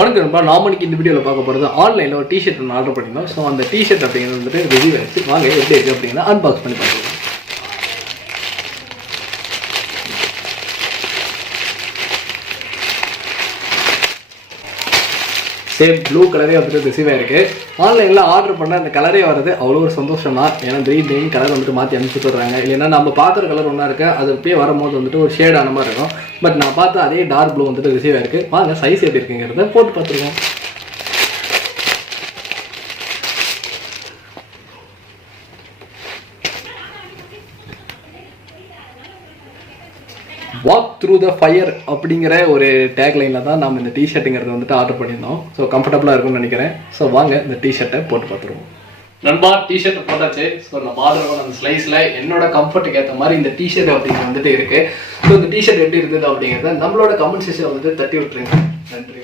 வணக்கம் நண்பா, நாம இன்னைக்கு இந்த வீடியோவில் பார்க்க போகிறது ஆன்லைனில் ஒரு டிஷர்ட் ஒன்று ஆர்டர் பண்ணியிருந்தோம். ஸோ அந்த டிஷர்ட் அப்படிங்கிறது வந்துட்டு ரிவ்யூ ஆயிடுச்சு. வாங்க எப்படி இருக்குது அப்படின்னா அன்பாக்ஸ் பண்ணி பார்க்கலாம். சேம் ப்ளூ கலரே வந்துட்டு ரிசீவ் ஆயிருக்கு. ஆன்லைனில் ஆர்டர் பண்ண அந்த கலரே வரது அவ்வளோ ஒரு சந்தோஷம் தான். ஏன்னா திடீர்னு கலர் வந்துட்டு மாற்றி அனுப்பிச்சு விட்றாங்க. இல்லைன்னா நம்ம பார்க்குற கலர் ஒன்றா இருக்குது, அது அப்படியே வரும்போது வந்துட்டு ஒரு ஷேட் ஆன மாதிரி இருக்கும். பட் நான் பார்த்தா அதே டார்க் ப்ளூ வந்துட்டு ரிசீவ் ஆயிருக்கு. வாங்க சைஸ் எப்படி இருக்குங்கிறத போட்டு பார்த்துருக்கோம். வாக் த்ரூ த ஃபயர் அப்படிங்கிற ஒரு டேக்லைனில் தான் நம்ம இந்த டிஷர்ட்டுங்கிறத வந்துட்டு ஆர்டர் பண்ணியிருந்தோம். ஸோ கம்ஃபர்டபுளாக இருக்கும்னு நினைக்கிறேன். ஸோ வாங்க இந்த டிஷர்ட்டை போட்டு பார்த்துருவோம். நண்பா, டிஷர்ட் போட்டாச்சு. ஸோ நம்ம ஆர்டர் பண்ண அந்த ஸ்லைஸில் என்னோட கம்ஃபர்ட்டுக்கு ஏற்ற மாதிரி இந்த டிஷர்ட் அப்படிங்கிறது வந்துட்டு இருக்குது. ஸோ இந்த டிஷர்ட் எப்படி இருந்தது அப்படிங்கிறத நம்மளோட கமெண்ட் செக்ஷனில் வந்துட்டு தட்டி விட்டுருங்க. நன்றி.